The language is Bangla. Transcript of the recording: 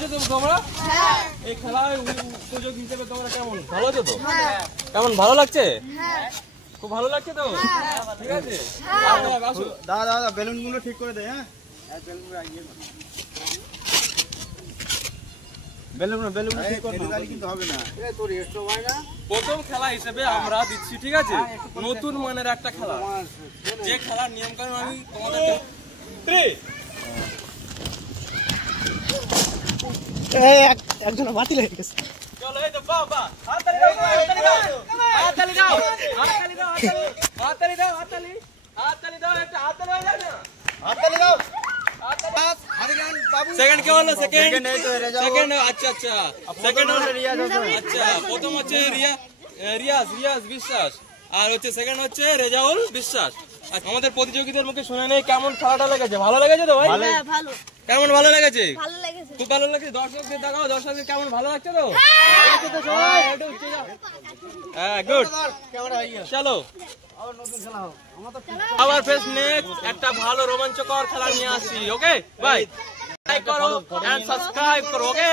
আছো তো তোমরা? এই খেলায় উপযোগ হিসেবে তোমরা কেমন ভালো আছো তো? কেমন ভালো লাগছে? খুব ভালো লাগছে তো? ঠিক আছে, দাদা বেলুন গুলো ঠিক করে দে। হ্যাঁ বেলুন ঠিক করে দাও, কিন্তু হবে না। প্রথম খেলা হিসেবে আমরা দিচ্ছি, ঠিক আছে, নতুন মানের একটা খেলা, যে খেলার নিয়ম কানুন আমি তোমাদের একজন বাতিল হয়ে গেছে। চলো এই তো বাবা হাততালি দাও, হাততালি দাও, হাততালি দাও, হাততালি দাও, হাততালি দাও, হাততালি হাততালি দাও, একটা হাততালি হয়ে যায় না? হাততালি দাও। সেকেন্ড কে হলো? সেকেন্ড আচ্ছা আচ্ছা, সেকেন্ড হলো রিয়াজ। আচ্ছা, প্রথম হচ্ছে রিয়াজ বিশ্বাস, আর হচ্ছে সেকেন্ড হচ্ছে রেজাউল বিশ্বাস। আচ্ছা, আমাদের প্রতিযোগীদের মুখে শুনে নেই কেমন খেলাটা লেগেছে। ভালো লেগেছে তো ভাই? ভালো কেমন ভালো লেগেছে? ভালো লেগেছে। খুব ভালো লেগেছে। দর্শকদের দেখাও, দর্শকদের কেমন ভালো লাগছে তো? হ্যাঁ, গুড। চলো আবার ফেস নেক্সট একটা ভালো রোমাঞ্চকর খেলা নিয়ে আসি। ওকে ভাই, লাইক করো এন্ড সাবস্ক্রাইব করো। ওকে।